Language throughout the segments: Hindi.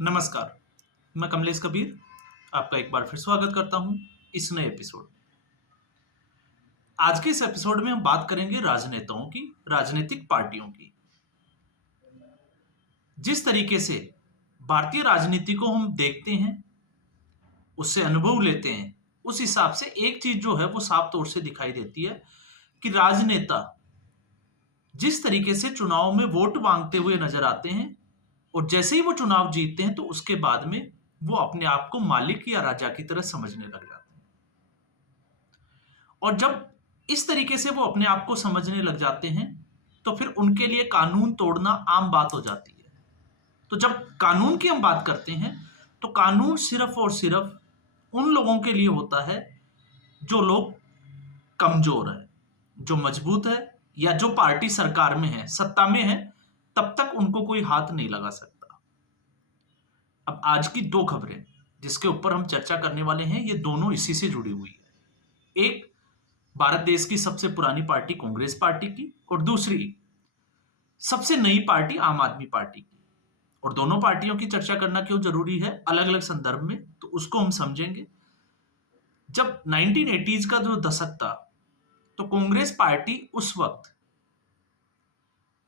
नमस्कार, मैं कमलेश कबीर आपका एक बार फिर स्वागत करता हूं इस नए एपिसोड। आज के इस एपिसोड में हम बात करेंगे राजनेताओं की, राजनीतिक पार्टियों की। जिस तरीके से भारतीय राजनीति को हम देखते हैं, उससे अनुभव लेते हैं, उस हिसाब से एक चीज जो है वो साफ तौर से दिखाई देती है कि राजनेता जिस तरीके से चुनाव में वोट मांगते हुए नजर आते हैं और जैसे ही वो चुनाव जीतते हैं तो उसके बाद में वो अपने आप को मालिक या राजा की तरह समझने लग जाते हैं। और जब इस तरीके से वो अपने आप को समझने लग जाते हैं तो फिर उनके लिए कानून तोड़ना आम बात हो जाती है। तो जब कानून की हम बात करते हैं तो कानून सिर्फ और सिर्फ उन लोगों के लिए होता है जो लोग कमजोर है, जो मजबूत है, या जो पार्टी सरकार में है, सत्ता में है, तब तक उनको कोई हाथ नहीं लगा सकता। अब आज की दो खबरें जिसके ऊपर हम चर्चा करने वाले हैं, ये दोनों इसी से जुड़ी हुई है। एक भारत देश की सबसे पुरानी पार्टी कांग्रेस पार्टी की, और दूसरी सबसे नई पार्टी आम आदमी पार्टी की। और दोनों पार्टियों की चर्चा करना क्यों जरूरी है अलग अलग संदर्भ में, तो उसको हम समझेंगे। जब 1980s का जो दशक था तो कांग्रेस पार्टी उस वक्त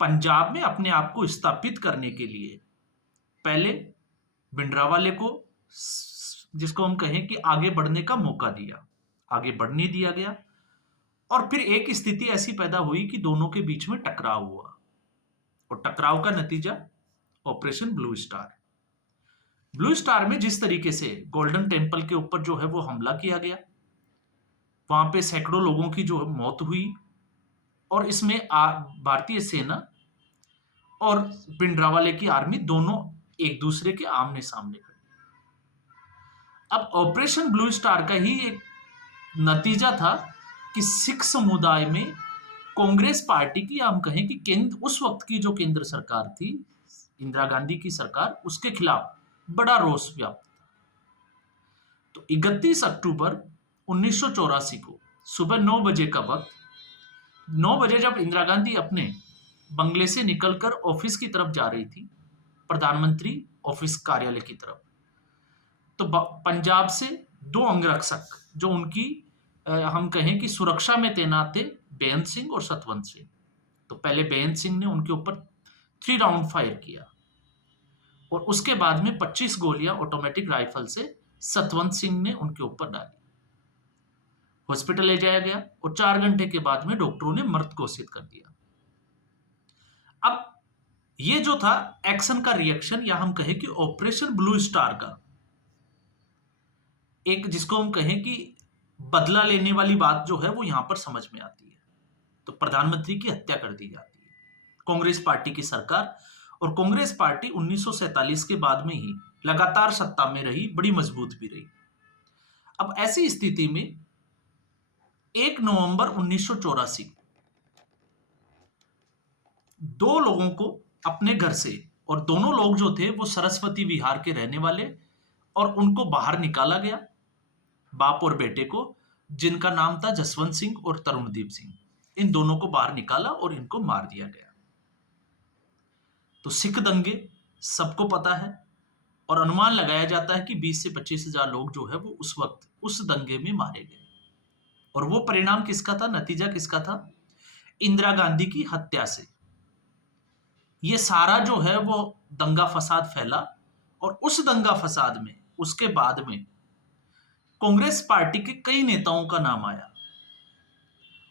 पंजाब में अपने आप को स्थापित करने के लिए पहले भिंडरावाले को, जिसको हम कहें कि आगे बढ़ने का मौका दिया, आगे बढ़ने दिया गया। और फिर एक स्थिति ऐसी पैदा हुई कि दोनों के बीच में टकराव हुआ, और टकराव का नतीजा operation blue star. Blue star में जिस तरीके से गोल्डन टेम्पल के ऊपर जो है वो हमला किया गया, वहां पे सैकड़ों लोगों की जो मौत हुई, और इसमें भारतीय सेना और भिंडरावाले की आर्मी दोनों एक दूसरे के आमने सामने खड़ी। अब ऑपरेशन ब्लू स्टार का ही एक नतीजा था कि सिख समुदाय में कांग्रेस पार्टी की, हम कहें कि केंद्र, उस वक्त की जो केंद्र सरकार थी, इंदिरा गांधी की सरकार, उसके खिलाफ बड़ा रोष व्याप्त था। तो 31 अक्टूबर 1984 को सुबह 9 बजे का वक्त, 9 बजे जब इंदिरा गांधी अपने बंगले से निकलकर ऑफिस की तरफ जा रही थी, प्रधानमंत्री ऑफिस कार्यालय की तरफ, तो पंजाब से दो अंगरक्षक जो उनकी हम कहें कि सुरक्षा में तैनात थे, बेअंत सिंह और सतवंत सिंह। तो पहले बेअंत सिंह ने उनके ऊपर 3 राउंड फायर किया, और उसके बाद में 25 गोलियां ऑटोमेटिक राइफल से सतवंत सिंह ने उनके ऊपर डाली। हॉस्पिटल ले जाया गया और 4 घंटे के बाद में डॉक्टरों ने मृत घोषित कर दिया। अब ये जो था एक्शन का रिएक्शन, या हम कहें कि ऑपरेशन ब्लू स्टार का एक, जिसको हम कहें कि बदला लेने वाली बात जो है वो यहां पर समझ में आती है। तो प्रधानमंत्री की हत्या कर दी जाती है, कांग्रेस पार्टी की सरकार। और कांग्रेस पार्टी 1947 के बाद में ही लगातार सत्ता में रही, बड़ी मजबूत भी रही। अब ऐसी स्थिति में 1 नवंबर 1984 दो लोगों को अपने घर से, और दोनों लोग जो थे वो सरस्वती विहार के रहने वाले, और उनको बाहर निकाला गया, बाप और बेटे को, जिनका नाम था जसवंत सिंह और तरुणदीप सिंह। इन दोनों को बाहर निकाला और इनको मार दिया गया। तो सिख दंगे सबको पता है, और अनुमान लगाया जाता है कि 20 से 25 हजार लोग जो है वो उस वक्त उस दंगे में मारे गए। और वो परिणाम किसका था, नतीजा किसका था? इंदिरा गांधी की हत्या से ये सारा जो है वो दंगा फसाद फैला। और उस दंगा फसाद में उसके बाद में कांग्रेस पार्टी के कई नेताओं का नाम आया,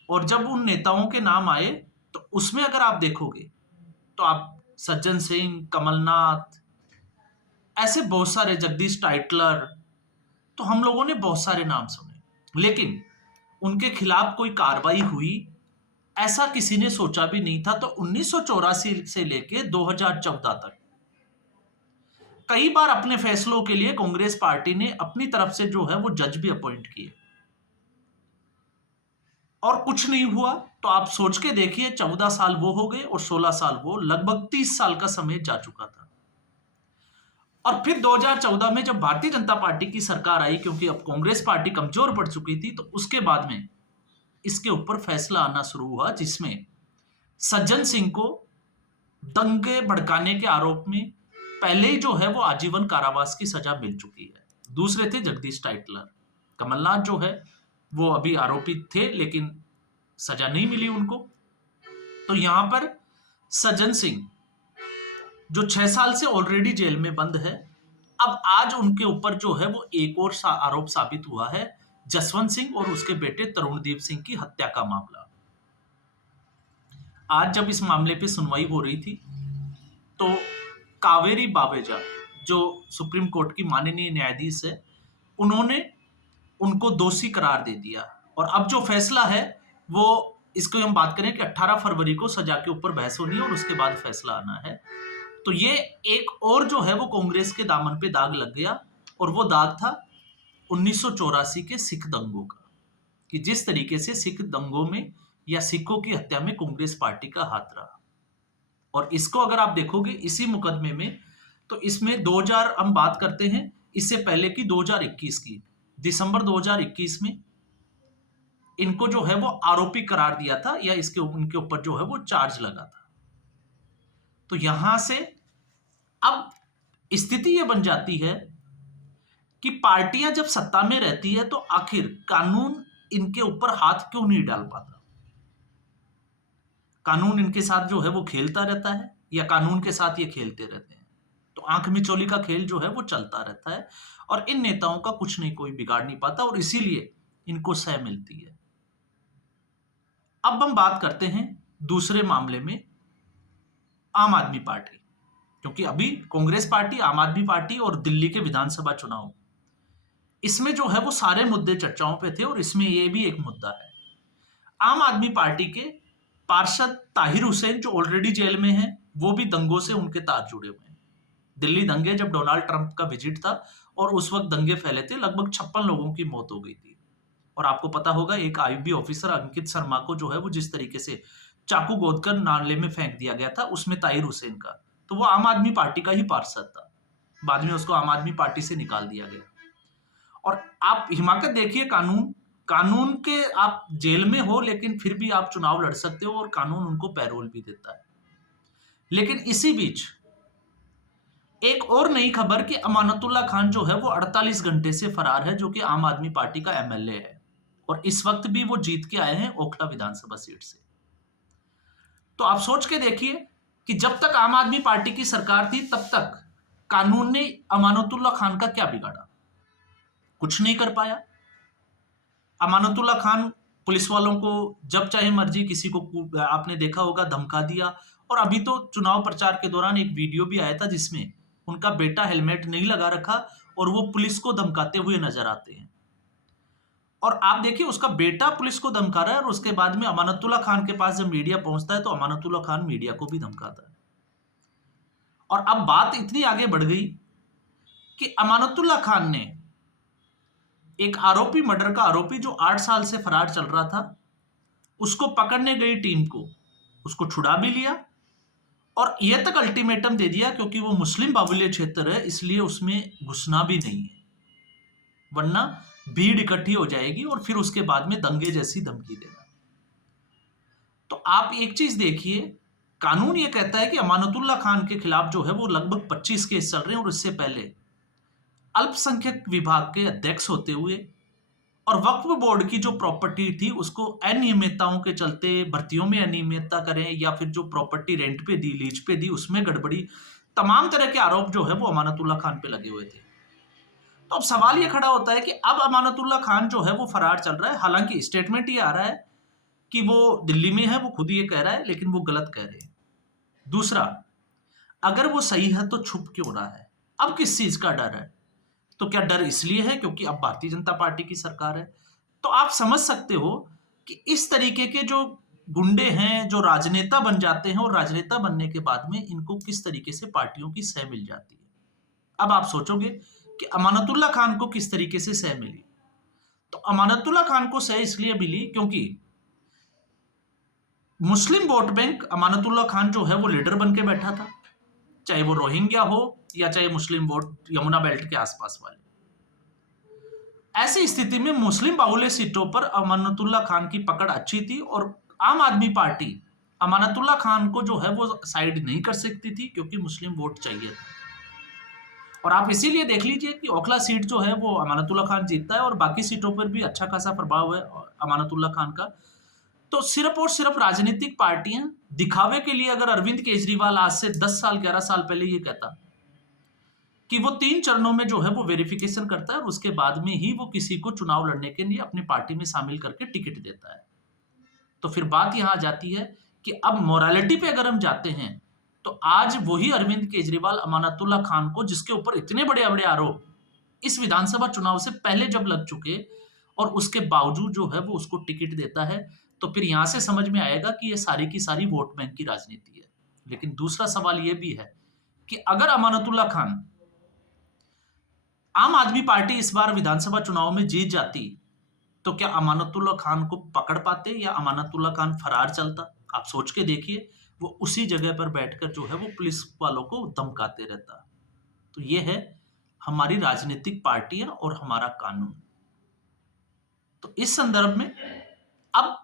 और जब उन नेताओं के नाम आए तो उसमें अगर आप देखोगे तो आप सज्जन सिंह, कमलनाथ, ऐसे बहुत सारे, जगदीश टाइटलर, तो हम लोगों ने बहुत सारे नाम सुने, लेकिन उनके खिलाफ कोई कार्रवाई हुई ऐसा किसी ने सोचा भी नहीं था। तो 1984 से लेके 2014 तक कई बार अपने फैसलों के लिए कांग्रेस पार्टी ने अपनी तरफ से जो है वो जज भी अपॉइंट किए, और कुछ नहीं हुआ। तो आप सोच के देखिए, 14 साल वो हो गए और 16 साल वो, लगभग 30 साल का समय जा चुका था। और फिर 2014 में जब भारतीय जनता पार्टी की सरकार आई, क्योंकि अब कांग्रेस पार्टी कमजोर पड़ चुकी थी, तो उसके बाद में इसके ऊपर फैसला आना शुरू हुआ, जिसमें सज्जन सिंह को दंगे भड़काने के आरोप में पहले ही जो है वो आजीवन कारावास की सजा मिल चुकी है। दूसरे थे जगदीश टाइटलर। कमलनाथ जो है वो अभी आरोपित थे, लेकिन सजा नहीं मिली उनको। तो यहां पर सज्जन सिंह जो 6 साल से ऑलरेडी जेल में बंद है, अब आज उनके ऊपर जो है वो एक और आरोप साबित हुआ है, जसवंत सिंह और उसके बेटे तरुणदीप सिंह की हत्या का मामला। आज जब इस मामले पे सुनवाई हो रही थी तो कावेरी बावेजा जो सुप्रीम कोर्ट की माननीय न्यायाधीश है, उन्होंने उनको दोषी करार दे दिया। और अब जो फैसला है वो, इसको हम बात करें कि 18 फरवरी को सजा के ऊपर बहस होनी है और उसके बाद फैसला आना है। तो ये एक और जो है वो कांग्रेस के दामन पे दाग लग गया, और वो दाग था 1984 के सिख दंगों का, कि जिस तरीके से सिख दंगों में या सिखों की हत्या में कांग्रेस पार्टी का हाथ रहा। और इसको अगर आप देखोगे इसी मुकदमे में, तो इसमें 2000 हम बात करते हैं, इससे पहले की 2021 की दिसंबर 2021 में इनको जो है वो आरोपी करार दिया था, या इसके उनके ऊपर जो है वो चार्ज लगा था। तो यहां से अब स्थिति यह बन जाती है कि पार्टियां जब सत्ता में रहती है तो आखिर कानून इनके ऊपर हाथ क्यों नहीं डाल पाता। कानून इनके साथ जो है वो खेलता रहता है, या कानून के साथ ये खेलते रहते हैं। तो आंख मिचौली का खेल जो है वो चलता रहता है, और इन नेताओं का कुछ नहीं कोई बिगाड़ नहीं पाता, और इसीलिए इनको सह मिलती है। अब हम बात करते हैं दूसरे मामले में, आम आदमी पार्टी। क्योंकि अभी कांग्रेस पार्टी, आम आदमी पार्टी और दिल्ली के विधानसभा चुनाव, इसमें जो है वो सारे मुद्दे चर्चाओं पे थे, और इसमें ये भी एक मुद्दा है। आम आदमी पार्टी के पार्षद ताहिर हुसैन जो ऑलरेडी जेल में है, वो भी दंगों से उनके तार जुड़े हुए हैं। दिल्ली दंगे जब डोनाल्ड ट्रंप का विजिट था और उस वक्त दंगे फैले थे, लगभग 56 लोगों की मौत हो गई थी। और आपको पता होगा एक आईबी ऑफिसर अंकित शर्मा को जो है वो जिस तरीके से चाकू गोदकर नाले में फेंक दिया गया था, उसमें ताहिर हुसैन का, तो वो आम आदमी पार्टी का ही पार्षद था। बाद में उसको आम आदमी पार्टी से निकाल दिया गया। और आप हिमाकत देखिए, कानून के आप जेल में हो लेकिन फिर भी आप चुनाव लड़ सकते हो, और कानून उनको पैरोल भी देता है। लेकिन इसी बीच एक और नई खबर कि अमानतुल्ला खान जो है वो 48 घंटे से फरार है, जो कि आम आदमी पार्टी का एमएलए है, और इस वक्त भी वो जीत के आए हैं ओखला विधानसभा सीट से। तो आप सोच के देखिए कि जब तक आम आदमी पार्टी की सरकार थी तब तक कानून ने अमानतुल्ला खान का क्या बिगाड़ा? कुछ नहीं कर पाया। अमानतुल्ला खान पुलिस वालों को जब चाहे मर्जी किसी को, आपने देखा होगा, धमका दिया। और अभी तो चुनाव प्रचार के दौरान एक वीडियो भी आया था जिसमें उनका बेटा हेलमेट नहीं लगा रखा और वो पुलिस को धमकाते हुए नजर आते हैं। और आप देखिए, उसका बेटा पुलिस को धमका रहा है, और उसके बाद में अमानतुल्ला खान के पास जब मीडिया पहुंचता है तो अमानतुल्ला खान मीडिया को भी धमकाता है। और अब बात इतनी आगे बढ़ गई कि अमानतुल्ला खान ने एक आरोपी, मर्डर का आरोपी जो 8 साल से फरार चल रहा था, उसको पकड़ने गई टीम को उसको छुड़ा भी लिया, और यह तक अल्टीमेटम दे दिया क्योंकि वो मुस्लिम बाहुल्य क्षेत्र है, इसलिए उसमें घुसना भी नहीं है, वरना भीड़ इकट्ठी हो जाएगी और फिर उसके बाद में दंगे जैसी धमकी देगा। तो आप एक चीज देखिए, कानून ये कहता है कि अमानतुल्ला खान के खिलाफ जो है वो लगभग 25 केस चल रहे हैं, और इससे पहले अल्पसंख्यक विभाग के अध्यक्ष होते हुए और वक्फ बोर्ड की जो प्रॉपर्टी थी उसको अनियमितताओं के चलते, भर्तियों में अनियमितता करें या फिर जो प्रॉपर्टी रेंट पे दी, लीज पे दी, उसमें गड़बड़ी, तमाम तरह के आरोप जो है वो अमानतुल्ला खान पे लगे हुए थे। तो अब सवाल ये खड़ा होता है कि अब अमानतुल्ला खान जो है वो फरार चल रहा है। हालांकि स्टेटमेंट ये आ रहा है कि वो दिल्ली में है, वो खुद ये कह रहा है, लेकिन वो गलत कह रहे हैं। दूसरा, अगर वो सही है तो छुप क्यों रहा है? अब किस चीज का डर है? तो क्या डर इसलिए है क्योंकि अब भारतीय जनता पार्टी की सरकार है? तो आप समझ सकते हो कि इस तरीके के जो गुंडे हैं, जो राजनेता बन जाते हैं, और राजनेता बनने के बाद में इनको किस तरीके से पार्टियों की सह मिल जाती है। अब आप सोचोगे कि अमानतुल्ला खान को किस तरीके से सह मिली? तो अमानतुल्ला खान को सह इसलिए मिली क्योंकि मुस्लिम वोट बैंक, अमानतुल्ला खान जो है वो लीडर बन के बैठा था, चाहे वो रोहिंग्या हो या चाहे मुस्लिम वोट यमुना बेल्ट के आसपास वाले। ऐसी स्थिति में मुस्लिम बाहुल्य सीटों पर अमानतुल्ला खान की पकड़ अच्छी थी, और आम आदमी पार्टी अमानतुल्ला खान को जो है वो साइड नहीं कर सकती थी क्योंकि मुस्लिम वोट चाहिए था। और आप इसीलिए देख लीजिए कि ओखला सीट जो है वो अमानतुल्लाह खान जीतता है और बाकी सीटों पर भी अच्छा खासा प्रभाव है अमानतुल्लाह खान का। तो सिर्फ और सिर्फ राजनीतिक पार्टियां दिखावे के लिए, अगर अरविंद केजरीवाल आज से 10 साल 11 साल पहले ये कहता कि वो 3 चरणों में जो है वो वेरिफिकेशन करता है और उसके बाद में ही वो किसी को चुनाव लड़ने के लिए अपनी पार्टी में शामिल करके टिकट देता है, तो फिर बात यहां आ जाती है कि अब मोरालिटी पे अगर हम जाते हैं तो आज वही अरविंद केजरीवाल अमानतुल्लाह खान को, जिसके ऊपर इतने बड़े बड़े आरोप इस विधानसभा चुनाव से पहले जब लग चुके और उसके बावजूद जो है वो उसको टिकट देता है, तो फिर यहां से समझ में आएगा कि ये सारी की सारी वोट बैंक की राजनीति है। लेकिन दूसरा सवाल यह भी है कि अगर अमानतुल्लाह खान, आम आदमी पार्टी इस बार विधानसभा चुनाव में जीत जाती, तो क्या अमानतुल्लाह खान को पकड़ पाते या अमानतुल्लाह खान फरार चलता? आप सोच के देखिए, वो उसी जगह पर बैठकर जो है वो पुलिस वालों को धमकाते रहता। तो ये है हमारी राजनीतिक पार्टियां और हमारा कानून। तो इस संदर्भ में अब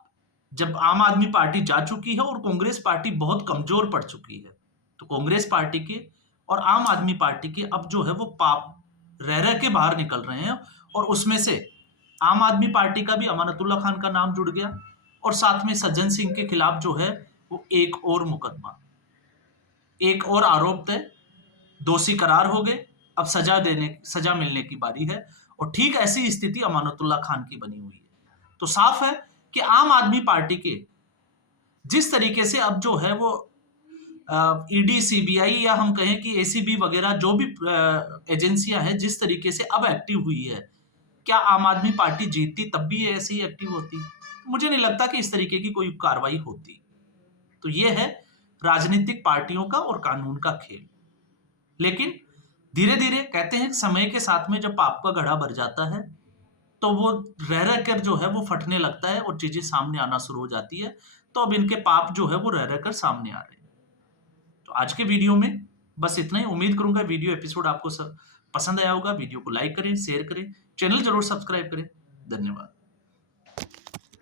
जब आम आदमी पार्टी जा चुकी है और कांग्रेस पार्टी बहुत कमजोर पड़ चुकी है, तो कांग्रेस पार्टी के और आम आदमी पार्टी के अब जो है वो पाप रह रह के बाहर निकल रहे हैं, और उसमें से आम आदमी पार्टी का भी अमानतुल्लाह खान का नाम जुड़ गया और साथ में सज्जन सिंह के खिलाफ जो है वो एक और मुकदमा, एक और आरोप तय, दोषी करार हो गए, अब सजा मिलने की बारी है। और ठीक ऐसी स्थिति अमानतुल्लाह खान की बनी हुई है। तो साफ है कि आम आदमी पार्टी के जिस तरीके से अब जो है वो ईडी, सीबीआई या हम कहें कि एसीबी वगैरह जो भी एजेंसियां हैं, जिस तरीके से अब एक्टिव हुई है, क्या आम आदमी पार्टी जीतती तब भी ऐसे ही एक्टिव होती? मुझे नहीं लगता कि इस तरीके की कोई कार्रवाई होती। तो ये है राजनीतिक पार्टियों का और कानून का खेल। लेकिन धीरे धीरे कहते हैं समय के साथ में जब पाप का घड़ा भर जाता है तो वो रह रह कर जो है वो फटने लगता है और चीजें सामने आना शुरू हो जाती है। तो अब इनके पाप जो है वो रह रह कर सामने आ रहे हैं। तो आज के वीडियो में बस इतना ही। उम्मीद करूंगा वीडियो एपिसोड आपको पसंद आया होगा। वीडियो को लाइक करें, शेयर करें, चैनल जरूर सब्सक्राइब करें। धन्यवाद।